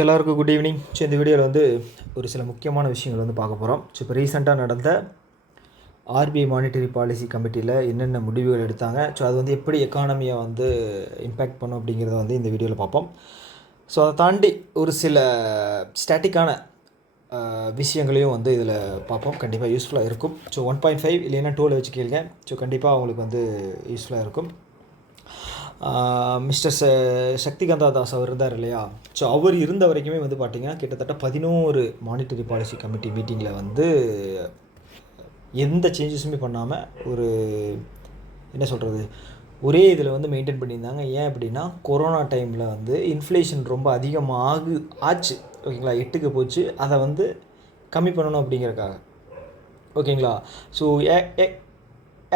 எல்லாருக்கும் good evening. இந்த வீடியோவில் வந்து ஒரு சில முக்கியமான விஷயங்கள் வந்து பார்க்க போகிறோம். இப்போ ரீசெண்டாக நடந்த ஆர்பிஐ மானிட்டரி பாலிசி கமிட்டியில் என்னென்ன முடிவுகள் எடுத்தாங்க, அது வந்து எப்படி எக்கானமியை வந்து இம்பேக்ட் பண்ணும் அப்படிங்கிறத வந்து இந்த வீடியோவில் பார்ப்போம். அதை தாண்டி ஒரு சில ஸ்டாட்டிக்கான விஷயங்களையும் வந்து இதில் பார்ப்போம். கண்டிப்பாக யூஸ்ஃபுல்லாக இருக்கும். 1.5 இல்லைன்னா 2 வச்சு கேளுங்க. கண்டிப்பாக அவங்களுக்கு வந்து யூஸ்ஃபுல்லாக இருக்கும். மிஸ்டர் சக்திகாந்தா தாஸ் அவர் இருந்தார் இல்லையா, அவர் இருந்த வரைக்குமே வந்து பார்த்திங்கன்னா கிட்டத்தட்ட 11 மானிட்டரி பாலிசி கமிட்டி மீட்டிங்கில் வந்து எந்த சேஞ்சஸுமே பண்ணாமல் ஒரு என்ன சொல்கிறது ஒரே இதில் வந்து மெயின்டைன் பண்ணியிருந்தாங்க. ஏன் அப்படின்னா கொரோனா டைமில் வந்து இன்ஃப்ளேஷன் ரொம்ப அதிகமாக ஆச்சு. ஓகேங்களா, 8க்கு போச்சு. அதை வந்து கம்மி பண்ணணும் அப்படிங்கிறக்காக. ஓகேங்களா.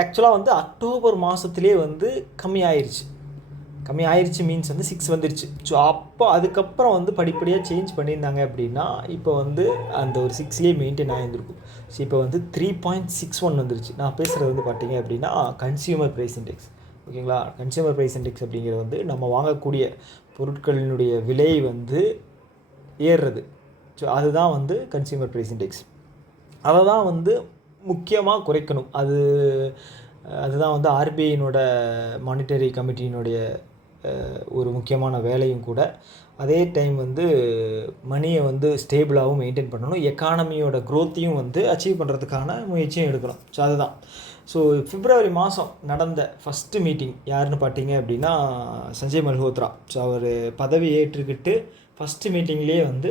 ஆக்சுவலாக வந்து அக்டோபர் மாதத்துலேயே வந்து கம்மி ஆயிடுச்சு மீன்ஸ் வந்து 6 வந்துருச்சு. அதுக்கப்புறம் வந்து படிப்படியாக சேஞ்ச் பண்ணியிருந்தாங்க அப்படின்னா இப்போ வந்து அந்த ஒரு 6லேயே மெயின்டைன் ஆகியிருந்திருக்கும். இப்போ வந்து 3.61 வந்துருச்சு. நான் பேசுகிறது வந்து பார்த்திங்க அப்படின்னா கன்சியூமர் ப்ரைஸ் இண்டெக்ஸ். ஓகேங்களா. கன்சியூமர் ப்ரைஸ் இண்டெக்ஸ் அப்படிங்கிறது வந்து நம்ம வாங்கக்கூடிய பொருட்களினுடைய விலை வந்து ஏறுறது. அதுதான் வந்து கன்சியூமர் ப்ரைஸ் இண்டெக்ஸ். அதை தான் வந்து முக்கியமாக குறைக்கணும். அதுதான் வந்து ஆர்பிஐனோட மானிட்டரி கமிட்டியினுடைய ஒரு முக்கியமான வேலையும் கூட. அதே டைம் வந்து மணியை வந்து ஸ்டேபிளாகவும் மெயின்டைன் பண்ணணும். எக்கானமியோட க்ரோத்தையும் வந்து அச்சீவ் பண்ணுறதுக்கான முயற்சியும் எடுக்கணும். அதுதான். பிப்ரவரி மாதம் நடந்த ஃபஸ்ட்டு மீட்டிங் யாருன்னு பார்த்தீங்க அப்படின்னா சஞ்சய் மல்ஹோத்ரா. அவர் பதவி ஏற்றுக்கிட்டு ஃபஸ்ட்டு மீட்டிங்லேயே வந்து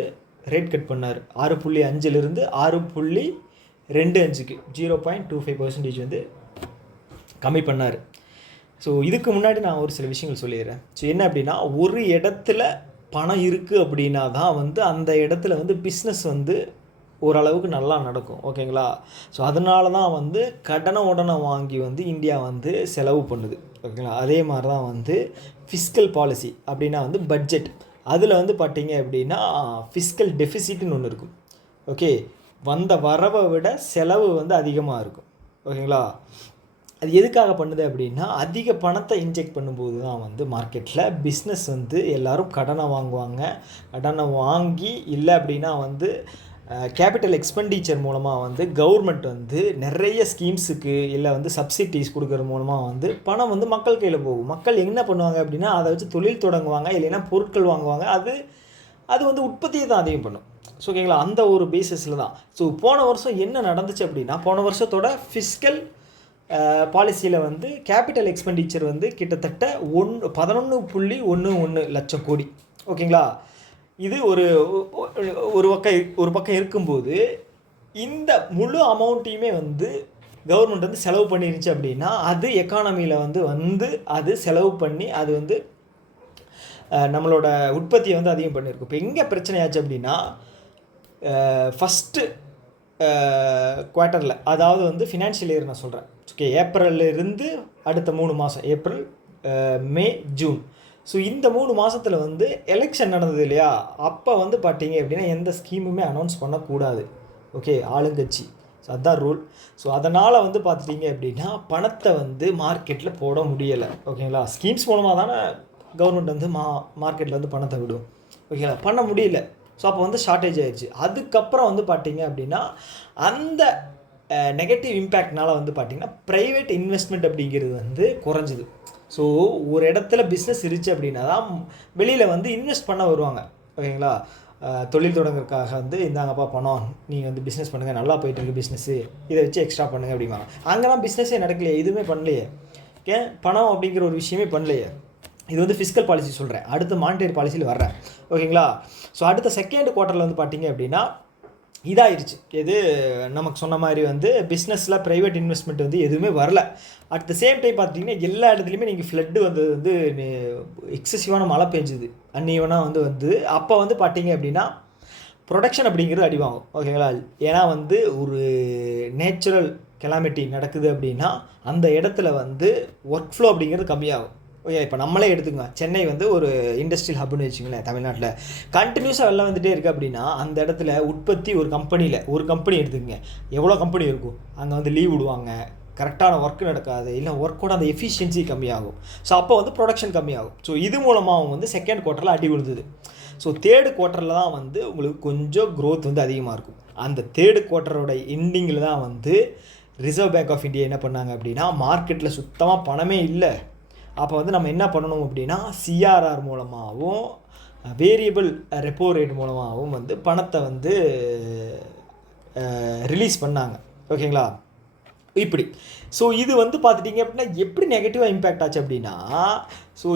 ரேட் கட் பண்ணார். 6.5லிருந்து 6.25க்கு 0.25% வந்து கம்மி பண்ணார். இதுக்கு முன்னாடி நான் ஒரு சில விஷயங்கள் சொல்லிடுறேன். என்ன அப்படின்னா, ஒரு இடத்துல பணம் இருக்குது அப்படின்னா தான் வந்து அந்த இடத்துல வந்து பிஸ்னஸ் வந்து ஓரளவுக்கு நல்லா நடக்கும். ஓகேங்களா. அதனால தான் வந்து உடனே வாங்கி வந்து இந்தியா வந்து செலவு பண்ணுது. ஓகேங்களா. அதே மாதிரி தான் வந்து ஃபிஸ்கல் பாலிசி அப்படின்னா வந்து பட்ஜெட். அதில் வந்து பார்த்தீங்க அப்படின்னா ஃபிஸ்கல் டெஃபிசிட்னு ஒன்று இருக்கும். ஓகே, வந்த வரவை விட செலவு வந்து அதிகமாக இருக்கும். ஓகேங்களா. அது எதுக்காக பண்ணுது அப்படின்னா அதிக பணத்தை இன்ஜெக்ட் பண்ணும்போது தான் வந்து மார்க்கெட்டில் பிஸ்னஸ் வந்து எல்லோரும் கடனை வாங்குவாங்க. கடனை வாங்கி இல்லை அப்படின்னா வந்து கேபிட்டல் எக்ஸ்பெண்டிச்சர் மூலமாக வந்து கவர்மெண்ட் வந்து நிறைய ஸ்கீம்ஸுக்கு இல்லை வந்து சப்சிடிஸ் கொடுக்குறது மூலமாக வந்து பணம் வந்து மக்கள் கையில் போகும். மக்கள் என்ன பண்ணுவாங்க அப்படின்னா அதை வச்சு தொழில் தொடங்குவாங்க, இல்லைன்னா பொருட்கள் வாங்குவாங்க. அது வந்து உற்பத்தியை தான் அதிகம் பண்ணும். ஓகேங்களா. அந்த ஒரு பேசிஸில் தான். போன வருஷம் என்ன நடந்துச்சு அப்படின்னா, போன வருஷத்தோட ஃபிஸ்கல் பாலிசியில் வந்து கேபிட்டல் எக்ஸ்பெண்டிச்சர் வந்து கிட்டத்தட்ட 11.11 லட்சம் கோடி. ஓகேங்களா. இது ஒரு பக்கம் இருக்கும்போது இந்த முழு அமௌண்ட்டையுமே வந்து கவர்மெண்ட் வந்து செலவு பண்ணிருந்துச்சு அப்படின்னா அது எக்கானமியில் வந்து அது செலவு பண்ணி அது வந்து நம்மளோட உற்பத்தியை வந்து அதிகம் பண்ணியிருக்கும். இப்போ எங்கே பிரச்சனையாச்சு அப்படின்னா ஃபஸ்ட்டு குவார்ட்டரில், அதாவது வந்து ஃபினான்ஷியல் இயர் நான் சொல்கிறேன். ஓகே, ஏப்ரல்லிருந்து அடுத்த 3 மாதம், ஏப்ரல், மே, ஜூன். இந்த 3 மாதத்தில் வந்து எலெக்ஷன் நடந்தது இல்லையா. அப்போ வந்து பார்த்தீங்க அப்படின்னா எந்த ஸ்கீமுமே அனௌன்ஸ் பண்ணக்கூடாது. ஓகே, ஆளுங்கட்சி. அதுதான் ரூல். அதனால் வந்து பார்த்துட்டிங்க அப்படின்னா பணத்தை வந்து மார்க்கெட்டில் போட முடியலை. ஓகேங்களா. ஸ்கீம்ஸ் மூலமாக தானே கவர்மெண்ட் வந்து மார்க்கெட்டில் வந்து பணத்தை விடும். ஓகேங்களா. பண்ண முடியல. அப்போ வந்து ஷார்ட்டேஜ் ஆயிடுச்சு. அதுக்கப்புறம் வந்து பார்த்தீங்க அப்படின்னா அந்த நெகட்டிவ் இம்பேக்ட்னால வந்து பார்த்திங்கன்னா ப்ரைவேட் இன்வெஸ்ட்மெண்ட் அப்படிங்கிறது வந்து குறைஞ்சிது. ஒரு இடத்துல பிஸ்னஸ் இருந்துச்சு அப்படின்னா தான் வெளியில் வந்து இன்வெஸ்ட் பண்ண வருவாங்க. ஓகேங்களா. தொழில் தொடங்குறதுக்காக வந்து இந்தாங்கப்பா பணம், நீங்கள் வந்து பிஸ்னஸ் பண்ணுங்கள், நல்லா போயிட்டு இருக்கு பிஸ்னஸ்ஸு, இதை வச்சு எக்ஸ்ட்ரா பண்ணுங்கள் அப்படிம்பாங்க. அங்கே தான் பிஸ்னஸே நடக்கலையே, எதுவுமே பண்ணலையே. பணம் அப்படிங்கிற ஒரு விஷயமே பண்ணலையே. இது வந்து ஃபிஸ்கல் பாலிசி சொல்கிறேன். அடுத்த மானிட்டரி பாலிசியில் வர்றேன். ஓகேங்களா. அடுத்த செகண்ட் குவார்ட்டரில் வந்து பார்த்தீங்க அப்படின்னா இதாகிடுச்சு. எது நமக்கு சொன்ன மாதிரி வந்து பிஸ்னஸில் ப்ரைவேட் இன்வெஸ்ட்மெண்ட் வந்து எதுவுமே வரல. அட் த சேம் டைம் பார்த்தீங்கன்னா எல்லா இடத்துலையுமே நீங்கள் ஃப்ளட்டு வந்தது வந்து எக்ஸசிவான மழை பெஞ்சுது, அன்னியவனாக வந்து அப்போ வந்து பார்த்தீங்க அப்படின்னா ப்ரொடக்ஷன் அப்படிங்கிறது அடிவாகும். ஓகேங்களா. ஏன்னா வந்து ஒரு நேச்சுரல் கெலாமிட்டி நடக்குது அப்படின்னா அந்த இடத்துல வந்து ஒர்க் ஃப்ளோ அப்படிங்கிறது கம்மியாகும். ஓகே, இப்போ நம்மளே எடுத்துக்கோங்க. சென்னை வந்து ஒரு இண்டஸ்ட்ரியல் ஹப்னு வச்சுங்களேன். தமிழ்நாட்டில் கண்டினியூஸாக வெளில வந்துகிட்டே இருக்குது அப்படின்னா அந்த இடத்துல உற்பத்தி ஒரு கம்பெனி எடுத்துக்கங்க, எவ்வளோ கம்பெனி இருக்கும். அங்கே வந்து லீவ் விடுவாங்க, கரெக்டான ஒர்க் நடக்காது, இல்லை ஒர்க்கோட அந்த எஃபிஷியன்சி கம்மியாகும். அப்போ வந்து ப்ரொடக்ஷன் கம்மியாகும். இது மூலமாக அவங்க வந்து செகண்ட் குவார்ட்டரில் அடி விழுந்தது. ஸோ தேர்டு குவார்ட்டரில் தான் வந்து உங்களுக்கு கொஞ்சம் க்ரோத் வந்து அதிகமாக இருக்கும். அந்த தேர்டு குவார்ட்டரோட எண்டிங்கில் தான் வந்து ரிசர்வ் பேங்க் ஆஃப் இந்தியா என்ன பண்ணாங்க அப்படின்னா, மார்க்கெட்டில் சுத்தமாக பணமே இல்லை, அப்போ வந்து நம்ம என்ன பண்ணணும் அப்படின்னா சிஆர்ஆர் மூலமாகவும் வேரியபிள் ரெப்போ ரேட் மூலமாகவும் வந்து பணத்தை வந்து ரிலீஸ் பண்ணாங்க. ஓகேங்களா? இப்படி ஸோ இது வந்து பார்த்துட்டிங்க அப்படின்னா எப்படி நெகட்டிவாக இம்பேக்ட் ஆச்சு அப்படின்னா, so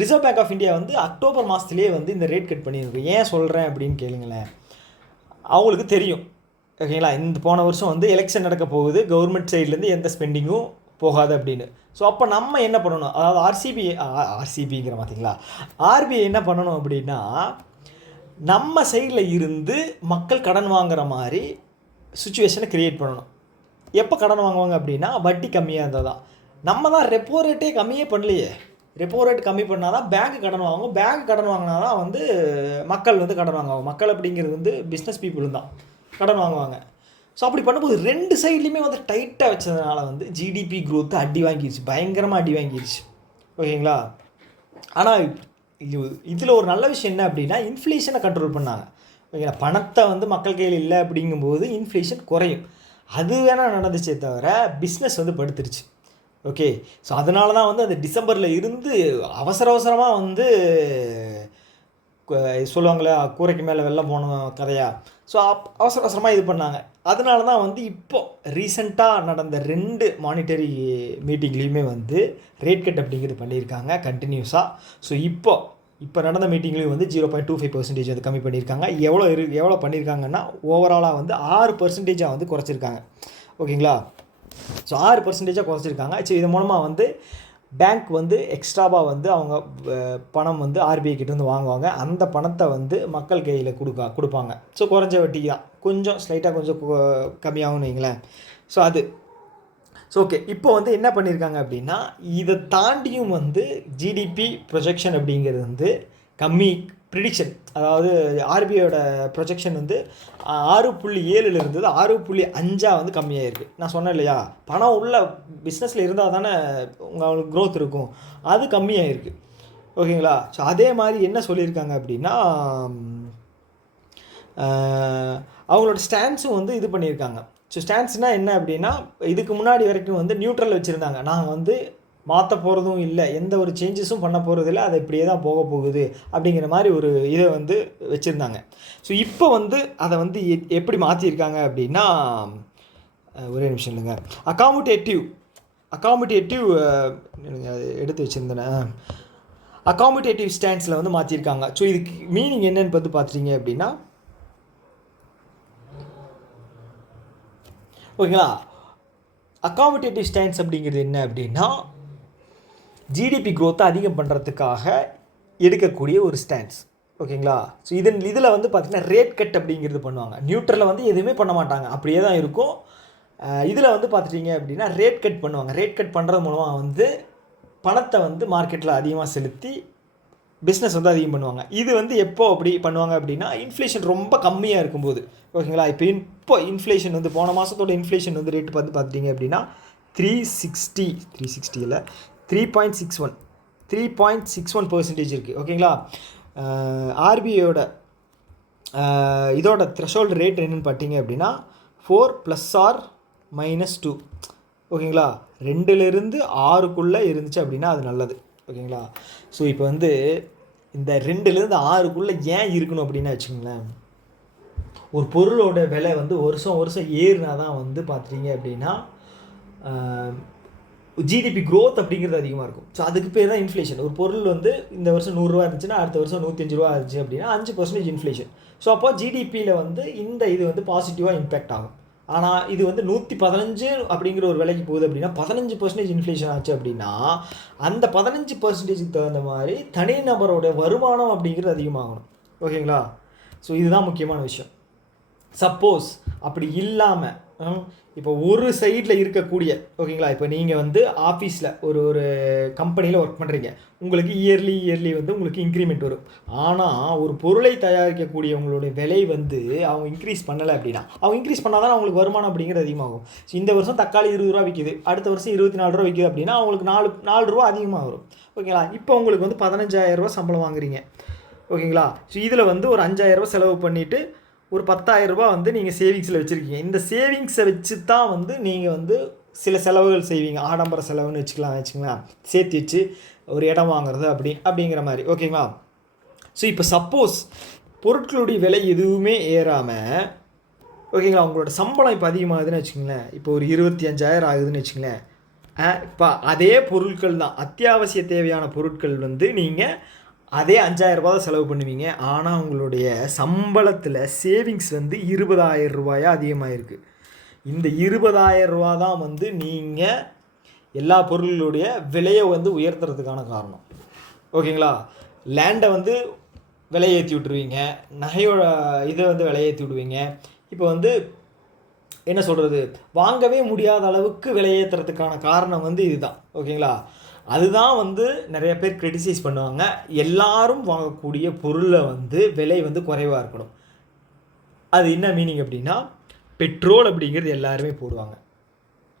Reserve Bank of India வந்து அக்டோபர் மாதத்துலேயே வந்து இந்த ரேட் கட் பண்ணியிருக்கு. ஏன் சொல்கிறேன் அப்படின்னு கேளுங்களேன். அவங்களுக்கு தெரியும், ஓகேங்களா, இந்த போன வருஷம் வந்து எலெக்ஷன் நடக்க போகுது, கவர்மெண்ட் சைட்லேருந்து எந்த ஸ்பெண்டிங்கும் போகாது அப்படின்னு. ஸோ அப்போ நம்ம என்ன பண்ணணும், அதாவது ஆர்சிபிங்கிற பார்த்தீங்களா, ஆர்பிஐ என்ன பண்ணணும் அப்படின்னா, நம்ம சைடில் இருந்து மக்கள் கடன் வாங்குற மாதிரி சுச்சுவேஷனை க்ரியேட் பண்ணணும். எப்போ கடன் வாங்குவாங்க அப்படின்னா வட்டி கம்மியாக இருந்தால் தான். நம்ம தான் ரெப்போ ரேட்டே கம்மியே பண்ணலையே. ரெப்போ ரேட் கம்மி பண்ணால் தான் பேங்க் கடன் வாங்குவோம், பேங்க் கடன் வாங்கினா தான் வந்து மக்கள் வந்து கடன் வாங்குவாங்க. மக்கள் அப்படிங்கிறது வந்து பிஸ்னஸ் பீப்புளும் தான் கடன் வாங்குவாங்க. ஸோ அப்படி பண்ணும்போது ரெண்டு சைட்லேயுமே வந்து டைட்டாக வச்சதுனால வந்து ஜிடிபி க்ரோத்து அடி வாங்கிடுச்சு, பயங்கரமாக அடி வாங்கிடுச்சு. ஓகேங்களா? ஆனால் இதில் ஒரு நல்ல விஷயம் என்ன அப்படின்னா, இன்ஃப்ளேஷனை கண்ட்ரோல் பண்ணாங்க. ஓகேங்களா? பணத்தை வந்து மக்கள் கையில் இல்லை அப்படிங்கும்போது இன்ஃப்ளேஷன் குறையும். அது வேணால் நடந்துச்சே தவிர பிஸ்னஸ் வந்து படுத்துருச்சு. ஓகே, ஸோ அதனால தான் வந்து அந்த டிசம்பரில் இருந்து அவசரமாக வந்து சொல்லுவாங்களே கூரைக்கு மேலே வெள்ளம் போன கதையா, ஸோ அவசரமாக இது பண்ணாங்க. அதனால தான் வந்து இப்போது ரீசெண்டாக நடந்த 2 மானிட்டரி மீட்டிங்லேயுமே வந்து ரேட் கட் அப்படிங்கிறது பண்ணியிருக்காங்க கண்டினியூஸாக. ஸோ இப்போ நடந்த மீட்டிங்லேயும் வந்து 0.25% வந்து கம்மி பண்ணியிருக்காங்க. எவ்வளோ பண்ணியிருக்காங்கன்னா ஓவராலாக வந்து 6% வந்து குறைச்சிருக்காங்க. ஓகேங்களா? ஸோ 6% குறைச்சிருக்காங்க. சரி, இது மூலமாக வந்து பேங்க் வந்து எக்ஸ்ட்ராவாக வந்து அவங்க பணம் வந்து ஆர்பிஐ கிட்டேருந்து வாங்குவாங்க. அந்த பணத்தை வந்து மக்கள் கையில் கொடுப்பாங்க. ஸோ குறைஞ்ச வட்டி தான், கொஞ்சம் ஸ்லைட்டாக கொஞ்சம் கம்மியாகும்னு வைங்களேன். ஸோ அது ஓகே. இப்போ வந்து என்ன பண்ணியிருக்காங்க அப்படின்னா, இதை தாண்டியும் வந்து ஜிடிபி ப்ரொஜெக்ஷன் அப்படிங்கிறது வந்து கம்மி ப்ரிடிக்ஷன், அதாவது ஆர்பிஐயோட ப்ரொஜெக்ஷன் வந்து 6.7 இருந்தது 6.5 வந்து கம்மியாகிருக்கு. நான் சொன்னேன் இல்லையா, பணம் உள்ள பிஸ்னஸில் இருந்தால் தானே உங்களுக்கு க்ரோத் இருக்கும், அது கம்மியாகிருக்கு. ஓகேங்களா? ஸோ அதே மாதிரி என்ன சொல்லியிருக்காங்க அப்படின்னா, அவங்களோட ஸ்டாண்ட்ஸும் வந்து இது பண்ணியிருக்காங்க. ஸோ ஸ்டாண்ட்ஸ்னால் என்ன அப்படின்னா, இதுக்கு முன்னாடி வரைக்கும் வந்து நியூட்ரல் வச்சுருந்தாங்க. நாங்கள் வந்து மாற்ற போகிறதும் இல்லை, எந்த ஒரு சேஞ்சஸும் பண்ண போகிறது இல்லை, அது இப்படியே தான் போக போகுது அப்படிங்கிற மாதிரி ஒரு இதை வந்து வச்சுருந்தாங்க. ஸோ இப்போ வந்து அதை வந்து எப்படி மாற்றிருக்காங்க அப்படின்னா, ஒரே நிமிஷம் இல்லைங்க, அகாமடேட்டிவ் எடுத்து வச்சுருந்தேன், அகாமடேட்டிவ் ஸ்டாண்ட்ஸில் வந்து மாற்றிருக்காங்க. ஸோ இதுக்கு மீனிங் என்னன்னு பார்த்து பார்த்துட்டிங்க அப்படின்னா, ஓகேங்களா, அகாமடேட்டிவ் ஸ்டாண்ட்ஸ் அப்படிங்கிறது என்ன அப்படின்னா, ஜிடிபி க்ரோத்தை அதிகம் பண்ணுறதுக்காக எடுக்கக்கூடிய ஒரு ஸ்டாண்ட்ஸ். ஓகேங்களா? ஸோ இதில் வந்து பார்த்திங்கன்னா ரேட் கட் அப்படிங்கிறது பண்ணுவாங்க. நியூட்ரலில் வந்து எதுவுமே பண்ண மாட்டாங்க, அப்படியே தான் இருக்கும். இதில் வந்து பார்த்துட்டிங்க அப்படின்னா ரேட் கட் பண்ணுவாங்க. ரேட் கட் பண்ணுறது மூலமாக வந்து பணத்தை வந்து மார்க்கெட்டில் அதிகமாக செலுத்தி பிஸ்னஸ் வந்து அதிகம் பண்ணுவாங்க. இது வந்து எப்போ அப்படி பண்ணுவாங்க அப்படின்னா, இன்ஃப்ளேஷன் ரொம்ப கம்மியாக இருக்கும்போது. ஓகேங்களா? இப்போ இன்ஃப்ளேஷன் வந்து போன மாதத்தோட இன்ஃப்ளேஷன் வந்து ரேட்டு பார்த்துட்டிங்க அப்படின்னா 360 இல்லை 3.61% இருக்குது. ஓகேங்களா? ஆர்பிஐயோட இதோட த்ரெஷோல்டு ரேட் என்னென்னு பார்த்தீங்க அப்படின்னா 4 ± 2. ஓகேங்களா? 2லேருந்து 6க்குள்ளே இருந்துச்சு அப்படின்னா அது நல்லது. ஓகேங்களா? ஸோ இப்போ வந்து இந்த 2லேருந்து 6க்குள்ளே ஏன் இருக்கணும் அப்படின்னா வச்சுக்கோங்களேன், ஒரு பொருளோட விலை வந்து வருஷம் ஏறுனா தான் வந்து பார்த்துட்டிங்க அப்படின்னா ஜிடிபி க்ரோத் அப்படிங்கிறது அதிகமாக இருக்கும். ஸோ அதுக்கு பேர் தான் இன்ஃப்ளேஷன். ஒரு பொருள் வந்து இந்த வருஷம் 100 ரூபா இருந்துச்சுன்னா அடுத்த வருஷம் 105 ரூபா இருந்துச்சு அப்படின்னா 5% இன்ஃப்ளேஷன். ஸோ அப்போ ஜிடிபியில் வந்து இது வந்து பாசிட்டிவாக இம்பேக்ட் ஆகும். ஆனால் இது வந்து 115 அப்படிங்கிற ஒரு விலைக்கு போகுது அப்படின்னா 15% இன்ஃப்ளேஷன் ஆச்சு அப்படின்னா அந்த 15%க்கு தகுந்த மாதிரி தனிநபரோட வருமானம் அப்படிங்கிறது அதிகமாகணும். ஓகேங்களா? ஸோ இதுதான் முக்கியமான விஷயம். சப்போஸ் அப்படி இல்லாமல் இப்போ ஒரு சைடில் இருக்கக்கூடிய, ஓகேங்களா, இப்போ நீங்கள் வந்து ஆஃபீஸில் ஒரு கம்பெனியில் ஒர்க் பண்ணுறீங்க, உங்களுக்கு இயர்லி வந்து உங்களுக்கு இன்க்ரிமெண்ட் வரும். ஆனால் ஒரு பொருளை தயாரிக்கக்கூடியவங்களுடைய விலை வந்து அவங்க இன்க்ரீஸ் பண்ணலை அப்படின்னா, அவங்க இன்க்ரீஸ் பண்ணால் தான் அவங்களுக்கு வருமானம் அப்படிங்கிறது அதிகமாகும். ஸோ இந்த வருஷம் தக்காளி 20 ரூபா விற்கிது, அடுத்த வருஷம் 24 ரூபா விற்கிது அப்படின்னா அவங்களுக்கு 4 ரூபா அதிகமாக வரும். ஓகேங்களா? இப்போ உங்களுக்கு வந்து 15,000 ரூபா சம்பளம் வாங்குறீங்க. ஓகேங்களா. ஸோ இதில் வந்து ஒரு 5000 செலவு பண்ணிவிட்டு ஒரு 10,000 வந்து நீங்கள் சேவிங்ஸில் வச்சுருக்கீங்க. இந்த சேவிங்ஸை வச்சு தான் வந்து நீங்கள் வந்து சில செலவுகள் செய்வீங்க. ஆடம்பர செலவுன்னு வச்சுக்கலாம் சேர்த்து வச்சு ஒரு இடம் வாங்குறது அப்படிங்கிற மாதிரி. ஓகேங்களா. ஸோ இப்போ சப்போஸ் பொருட்களுடைய விலை எதுவுமே ஏறாமல், ஓகேங்களா, உங்களோட சம்பளம் இப்போ அதிகமாகுதுன்னு வச்சுக்கோங்களேன். இப்போ ஒரு 25,000 ஆகுதுன்னு வச்சுங்களேன். இப்போ அதே பொருட்கள் தான், அத்தியாவசிய தேவையான பொருட்கள் வந்து நீங்கள் அதே 5,000 தான் செலவு பண்ணுவீங்க. ஆனால் உங்களுடைய சம்பளத்தில் சேவிங்ஸ் வந்து 20,000 ரூபாயாக அதிகமாகிருக்கு. இந்த 20,000 தான் வந்து நீங்கள் எல்லா பொருளுடைய விலையை வந்து உயர்த்துறதுக்கான காரணம். ஓகேங்களா. லேண்டை வந்து விலையேற்றி விட்டுருவீங்க, நகையோட இதை வந்து விலையேற்றி விடுவீங்க. இப்போ வந்து என்ன சொல்கிறது, வாங்கவே முடியாத அளவுக்கு விலையேற்றுறதுக்கான காரணம் வந்து இதுதான். ஓகேங்களா. அதுதான் வந்து நிறைய பேர் கிரிட்டிசைஸ் பண்ணுவாங்க. எல்லாரும் வாங்கக்கூடிய பொருளை வந்து விலை வந்து குறைவாக இருக்கணும். அது என்ன மீனிங் அப்படின்னா, பெட்ரோல் அப்படிங்கிறது எல்லாருமே போடுவாங்க.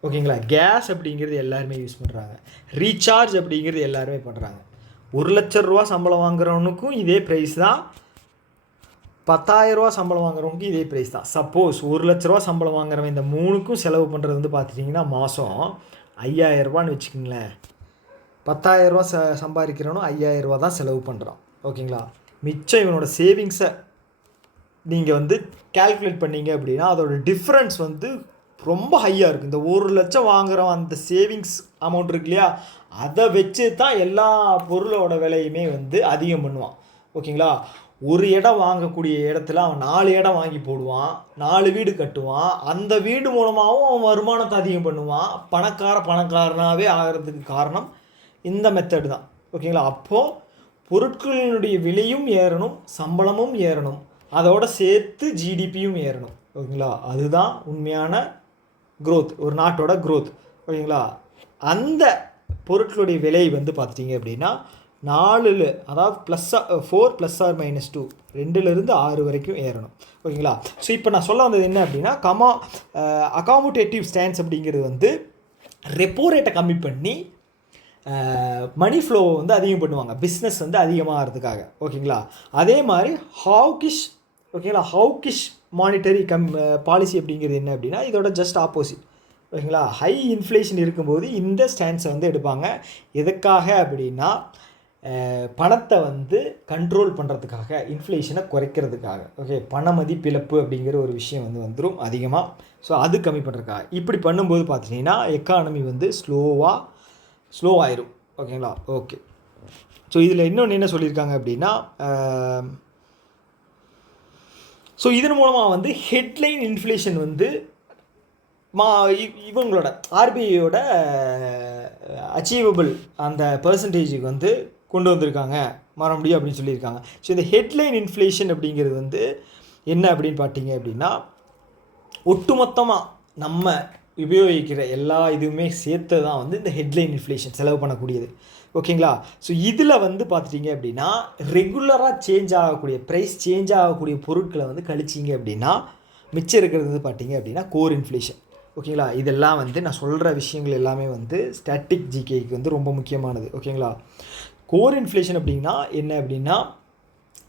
ஓகேங்களா. கேஸ் அப்படிங்கிறது எல்லாருமே யூஸ் பண்ணுறாங்க. ரீசார்ஜ் அப்படிங்கிறது எல்லாருமே பண்ணுறாங்க. 1,00,000 ரூபா சம்பளம் வாங்குறவனுக்கும் இதே ப்ரைஸ் தான், 10,000 ரூபா சம்பளம் வாங்குறவனுக்கும் இதே ப்ரைஸ் தான். சப்போஸ் 1,00,000 ரூபா சம்பளம் வாங்குறவன் இந்த மூணுக்கும் செலவு பண்ணுறது வந்து பார்த்துட்டிங்கன்னா மாதம் 5,000 ரூபான்னு வச்சுக்கிங்களேன். 10,000 ரூபா சம்பாதிக்கிறவனும் 5,000 ரூபா தான் செலவு பண்ணுறான். ஓகேங்களா. மிச்சம் இவனோட சேவிங்ஸை நீங்கள் வந்து கால்குலேட் பண்ணிங்க அப்படின்னா அதோட டிஃப்ரென்ஸ் வந்து ரொம்ப ஹையாக இருக்குது. இந்த 1,00,000 வாங்குகிற அந்த சேவிங்ஸ் அமௌண்ட் இருக்கு இல்லையா, அதை வச்சு தான் எல்லா பொருளோட விலையுமே வந்து அதிகம் பண்ணுவான். ஓகேங்களா. ஒரு இடம் வாங்கக்கூடிய இடத்துல அவன் 4 இடம் வாங்கி போடுவான், 4 வீடு கட்டுவான். அந்த வீடு மூலமாகவும் அவன் வருமானத்தை அதிகம் பண்ணுவான். பணக்காரனாகவே ஆகிறதுக்கு காரணம் இந்த மெத்தடு தான். ஓகேங்களா. அப்போது பொருட்களினுடைய விலையும் ஏறணும், சம்பளமும் ஏறணும், அதோடு சேர்த்து ஜிடிபியும் ஏறணும். ஓகேங்களா. அதுதான் உண்மையான க்ரோத், ஒரு நாட்டோட க்ரோத். ஓகேங்களா. அந்த பொருட்களுடைய விலை வந்து பார்த்துட்டிங்க அப்படின்னா 4, அதாவது +4 ± 2, 2லேருந்து 6 வரைக்கும் ஏறணும். ஓகேங்களா. ஸோ இப்போ நான் சொல்ல வந்தது என்ன அப்படின்னா, அகாமடேட்டிவ் ஸ்டான்ஸ் அப்படிங்கிறது வந்து ரெப்போ ரேட்டை கம்மி பண்ணி மணி ஃப்ளோவை வந்து அதிகம் பண்ணுவாங்க, பிஸ்னஸ் வந்து அதிகமாகிறதுக்காக. ஓகேங்களா. அதே மாதிரி ஹாவ்கிஷ், ஓகேங்களா, ஹாவ்கிஷ் மானிட்டரி பாலிசி அப்படிங்கிறது என்ன அப்படின்னா இதோட ஜஸ்ட் ஆப்போசிட். ஓகேங்களா. ஹை இன்ஃப்ளேஷன் இருக்கும்போது இந்த ஸ்டான்ஸை வந்து எடுப்பாங்க. எதுக்காக அப்படின்னா பணத்தை வந்து கண்ட்ரோல் பண்ணுறதுக்காக, இன்ஃப்ளேஷனை குறைக்கிறதுக்காக. ஓகே. பண மதிப்பிழப்பு அப்படிங்கிற ஒரு விஷயம் வந்து வந்துடும் அதிகமாக. ஸோ அது கம்மி பண்ணுறதுக்காக இப்படி பண்ணும்போது பார்த்துட்டிங்கன்னா எக்கானமி வந்து ஸ்லோவாயிரும். ஓகேங்களா. ஓகே. ஸோ இதில் இன்னொன்று என்ன சொல்லியிருக்காங்க அப்படின்னா, ஸோ இதன் மூலமாக வந்து ஹெட்லைன் இன்ஃப்ளேஷன் வந்து இவங்களோட ஆர்பிஐயோட அச்சீவபிள் அந்த பர்சன்டேஜுக்கு வந்து கொண்டு வந்திருக்காங்க மறுபடியும் அப்படின்னு சொல்லியிருக்காங்க. ஸோ இந்த ஹெட்லைன் இன்ஃப்ளேஷன் அப்படிங்கிறது வந்து என்ன அப்படின்னு பார்த்தீங்க அப்படின்னா, ஒட்டுமொத்தமாக நம்ம உபயோகிக்கிற எல்லா இதுவுமே சேர்த்து தான் வந்து இந்த ஹெட்லைன் இன்ஃப்ளேஷன் செலவு பண்ணக்கூடியது. ஓகேங்களா. ஸோ இதில் வந்து பார்த்துட்டிங்க அப்படின்னா ரெகுலராக சேஞ்ச் ஆகக்கூடிய ப்ரைஸ் சேஞ்ச் ஆகக்கூடிய பொருட்களை வந்து கழிச்சிங்க அப்படின்னா மிச்சம் இருக்கிறது வந்து பார்த்தீங்க அப்படின்னா கோர் இன்ஃப்ளேஷன். ஓகேங்களா. இதெல்லாம் வந்து நான் சொல்கிற விஷயங்கள் எல்லாமே வந்து ஸ்டாட்டிக் ஜிகேக்கு வந்து ரொம்ப முக்கியமானது. ஓகேங்களா. கோர் இன்ஃப்ளேஷன் அப்படின்னா என்ன அப்படின்னா,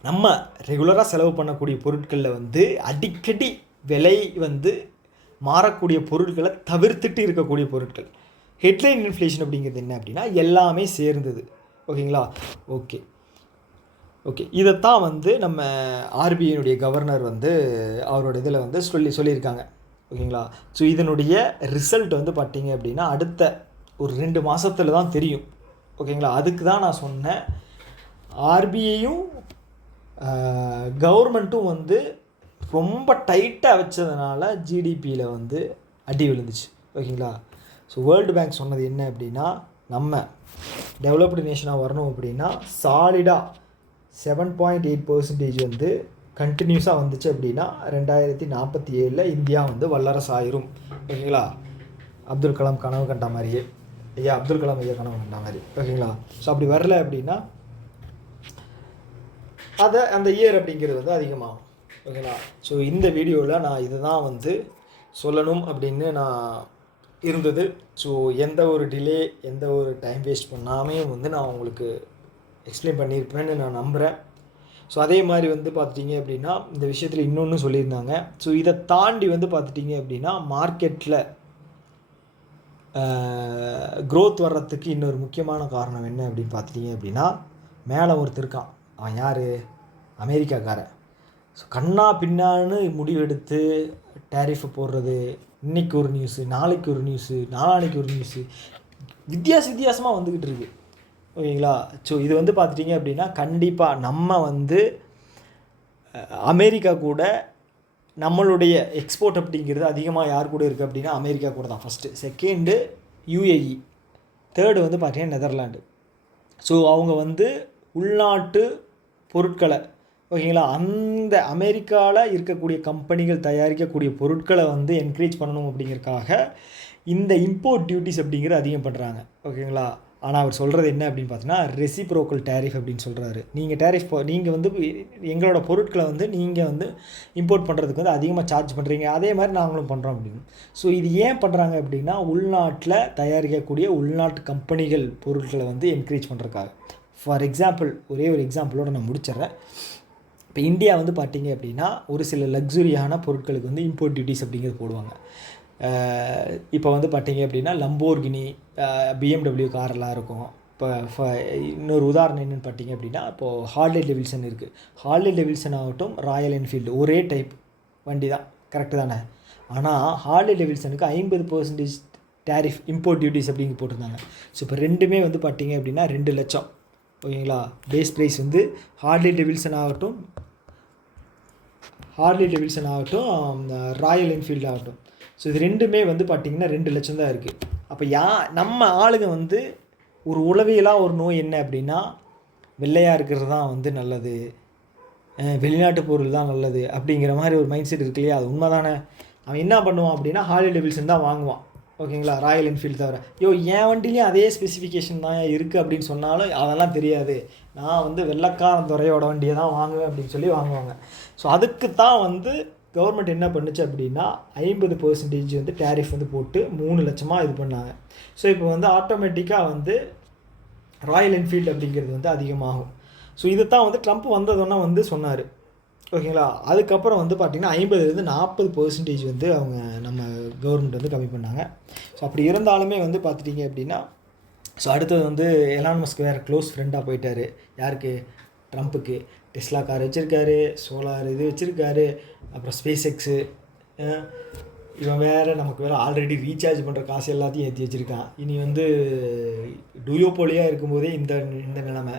நம்ம ரெகுலராக செலவு பண்ணக்கூடிய பொருட்களில் வந்து அடிக்கடி விலை வந்து மாறக்கூடிய பொருட்களை தவிர்த்துட்டு இருக்கக்கூடிய பொருட்கள். ஹெட்லைன் இன்ஃப்ளேஷன் அப்படிங்கிறது என்ன அப்படின்னா எல்லாமே சேர்ந்தது. ஓகேங்களா. ஓகே. இதைத்தான் வந்து நம்ம ஆர்பிஐனுடைய கவர்னர் வந்து அவரோட இதில் வந்து சொல்லியிருக்காங்க. ஓகேங்களா. ஸோ இதனுடைய ரிசல்ட் வந்து பார்த்தீங்க அப்படின்னா அடுத்த ஒரு 2 மாதத்தில் தான் தெரியும். ஓகேங்களா. அதுக்கு தான் நான் சொன்னேன், ஆர்பிஐயும் கவர்மெண்ட்டும் வந்து ரொம்ப டைட்டாக வச்சதுனால ஜிடிபியில் வந்து அடி விழுந்துச்சு. ஓகேங்களா. ஸோ வேர்ல்டு பேங்க் சொன்னது என்ன அப்படின்னா, நம்ம டெவலப்டு நேஷனாக வரணும் அப்படின்னா சாலிடாக 7.8% வந்து கண்டினியூஸாக வந்துச்சு அப்படின்னா 2047 இந்தியா வந்து வல்லரசு ஆயிரும். ஓகேங்களா. அப்துல் கலாம் கனவு கண்ட மாதிரியே, அப்துல் கலாம் ஐயா கனவு கண்ட மாதிரி. ஓகேங்களா. ஸோ அப்படி வரல அப்படின்னா அந்த இயர் அப்படிங்கிறது வந்து அதிகமாகும். ஓகேங்களா. ஸோ இந்த வீடியோவில் நான் இதை தான் வந்து சொல்லணும் அப்படின்னு நான் இருந்தது. ஸோ எந்த ஒரு டிலே, எந்த ஒரு டைம் வேஸ்ட் பண்ணாமையும் வந்து நான் உங்களுக்கு எக்ஸ்பிளைன் பண்ணியிருப்பேன்னு நான் நம்புகிறேன். ஸோ அதே மாதிரி வந்து பார்த்துட்டிங்க அப்படின்னா இந்த விஷயத்தில் இன்னொன்று சொல்லியிருந்தாங்க. ஸோ இதை தாண்டி வந்து பார்த்துட்டிங்க அப்படின்னா மார்க்கெட்டில் க்ரோத் வர்றதுக்கு இன்னொரு முக்கியமான காரணம் என்ன அப்படின்னு பார்த்துட்டிங்க அப்படின்னா, மேலே ஒருத்தர் இருக்கான். அவன் யார்? அமெரிக்காக்காரன். ஸோ கண்ணா பின்னான்னு முடிவெடுத்து டேரிஃபை போடுறது, இன்றைக்கி ஒரு நியூஸு, நாளைக்கு ஒரு நியூஸு, நாளான்னைக்கு ஒரு நியூஸு, வித்தியாசமாக வந்துக்கிட்டு இருக்குது. ஓகேங்களா? ஸோ இது வந்து பார்த்துட்டிங்க அப்படின்னா கண்டிப்பாக நம்ம வந்து அமெரிக்கா கூட நம்மளுடைய எக்ஸ்போர்ட் அப்படிங்கிறது அதிகமாக யார் கூட இருக்குது அப்படின்னா அமெரிக்கா கூட தான் ஃபஸ்ட்டு. செகண்டு யுஏஇ, தேர்டு வந்து பார்த்திங்கன்னா நெதர்லாண்டு. ஸோ அவங்க வந்து உள்நாட்டு பொருட்களை, ஓகேங்களா, அந்த அமெரிக்காவில் இருக்கக்கூடிய கம்பெனிகள் தயாரிக்கக்கூடிய பொருட்களை வந்து என்கரேஜ் பண்ணணும் அப்படிங்கிறதுக்காக இந்த இம்போர்ட் டியூட்டிஸ் அப்படிங்கிறது அதிகம் பண்ணுறாங்க. ஓகேங்களா? ஆனால் அவர் சொல்கிறது என்ன அப்படின்னு பார்த்தீங்கன்னா ரெசிப்ரோக்கல் டேரிஃப் அப்படின்னு சொல்கிறாரு. நீங்கள் வந்து எங்களோட பொருட்களை வந்து நீங்கள் வந்து இம்போர்ட் பண்ணுறதுக்கு வந்து அதிகமாக சார்ஜ் பண்ணுறீங்க, அதே மாதிரி நாங்களும் பண்ணுறோம் அப்படின்னு. ஸோ இது ஏன் பண்ணுறாங்க அப்படின்னா உள்நாட்டில் தயாரிக்கக்கூடிய உள்நாட்டு கம்பெனிகள் பொருட்களை வந்து என்கரேஜ் பண்ணுறதுக்காக. ஃபார் எக்ஸாம்பிள், ஒரே ஒரு எக்ஸாம்பிளோடு நான் முடிச்சிட்றேன். இப்போ இந்தியா வந்து பார்த்திங்க அப்படின்னா ஒரு சில லக்ஸுரியான பொருட்களுக்கு வந்து இம்போர்ட் டியூட்டிஸ் அப்படிங்கிறது போடுவாங்க. இப்போ வந்து பார்த்திங்க அப்படின்னா லம்போர்கினி, பிஎம்டபிள்யூ காரெல்லாம் இருக்கும். இப்போ இன்னொரு உதாரணம் என்னென்னு பார்த்திங்க அப்படின்னா இப்போது ஹார்லே டேவிட்சன் இருக்குது. ஹார்லே டேவிட்சன் ஆகட்டும், ராயல் என்ஃபீல்டு ஒரே டைப் வண்டி தான், கரெக்டு தானே? ஆனால் ஹார்லே டேவிட்சனுக்கு 50% டேரிஃப் இம்போர்ட் டியூட்டிஸ் அப்படிங்க போட்டிருந்தாங்க. ஸோ இப்போ ரெண்டுமே வந்து பார்த்திங்க அப்படின்னா 2 லட்சம். ஓகேங்களா? பேஸ் ப்ரைஸ் வந்து ஹார்லே டேவிட்சன் ஆகட்டும், ராயல் என்ஃபீல்டு ஆகட்டும். ஸோ இது ரெண்டுமே வந்து பார்த்திங்கன்னா 2 லட்சம் தான் இருக்குது. அப்போ நம்ம ஆளுங்க வந்து ஒரு உளவியலாக ஒரு நோய் என்ன அப்படின்னா வெள்ளையாக இருக்கிறது தான் வந்து நல்லது, வெளிநாட்டு பொருள் தான் நல்லது அப்படிங்கிற மாதிரி ஒரு மைண்ட் செட் இருக்கு இல்லையா? அது உண்மை தானே. அவன் என்ன பண்ணுவான் அப்படின்னா ஹார்லே டேவிட்சன் தான் வாங்குவான். ஓகேங்களா? ராயல் என்ஃபீல்டு தவிர என் வண்டிலையும் அதே ஸ்பெசிஃபிகேஷன் தான் இருக்குது அப்படின்னு சொன்னாலும் அதெல்லாம் தெரியாது, நான் வந்து வெள்ளைக்காரன் துறையோட வண்டியை தான் வாங்குவேன் அப்படின்னு சொல்லி வாங்குவாங்க. ஸோ அதுக்கு தான் வந்து கவர்மெண்ட் என்ன பண்ணுச்சு அப்படின்னா 50% வந்து டேரிஃப் வந்து போட்டு 3 லட்சமாக இது பண்ணாங்க. ஸோ இப்போ வந்து ஆட்டோமேட்டிக்காக வந்து ராயல் என்ஃபீல்டு அப்படிங்கிறது வந்து அதிகமாகும். ஸோ இதை தான் வந்து ட்ரம்ப் வந்ததுன்னா வந்து சொன்னார். ஓகேங்களா? அதுக்கப்புறம் வந்து பார்த்திங்கன்னா 50% 40% வந்து அவங்க நம்ம கவர்மெண்ட் வந்து கம்மி பண்ணாங்க. ஸோ அப்படி இருந்தாலுமே வந்து பார்த்துட்டிங்க அப்படின்னா ஸோ அடுத்தது வந்து எலான் மஸ்க் வேறு க்ளோஸ் ஃப்ரெண்டாக போயிட்டார். யாருக்கு? ட்ரம்ப்புக்கு. டெஸ்லா கார் வச்சுருக்காரு, சோலார் இது வச்சுருக்காரு, அப்புறம் ஸ்பேஸ் எக்ஸு. இவன் வேறு நமக்கு வேறு ஆல்ரெடி ரீசார்ஜ் பண்ணுற காசு எல்லாத்தையும் ஏற்றி வச்சுருக்கான். இனி வந்து டூயோபோலியாக இருக்கும்போதே இந்த நிலைமை.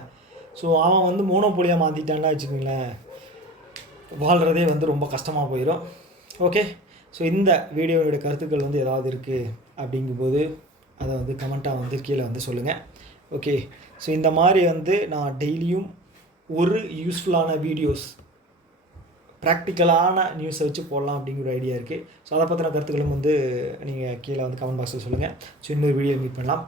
ஸோ அவன் வந்து மோனோபோலியாக மாற்றிட்டான்னா வச்சுக்கோங்களேன், வாழ்கிறதே வந்து ரொம்ப கஷ்டமாக போயிடும். ஓகே, ஸோ இந்த வீடியோவுடைய கருத்துக்கள் வந்து ஏதாவது இருக்குது அப்படிங்கும்போது அதை வந்து கமெண்ட்டாக வந்து கீழே வந்து சொல்லுங்கள். ஓகே, ஸோ இந்த மாதிரி வந்து நான் டெய்லியும் ஒரு யூஸ்ஃபுல்லான வீடியோஸ், ப்ராக்டிக்கலான நியூஸை வச்சு போடலாம் அப்படிங்கிற ஒரு ஐடியா இருக்குது. ஸோ அதை பற்றின கருத்துக்களும் வந்து நீங்கள் கீழே வந்து கமெண்ட் பாக்ஸில் சொல்லுங்கள். ஸோ இன்னொரு வீடியோ மீட் பண்ணலாம்.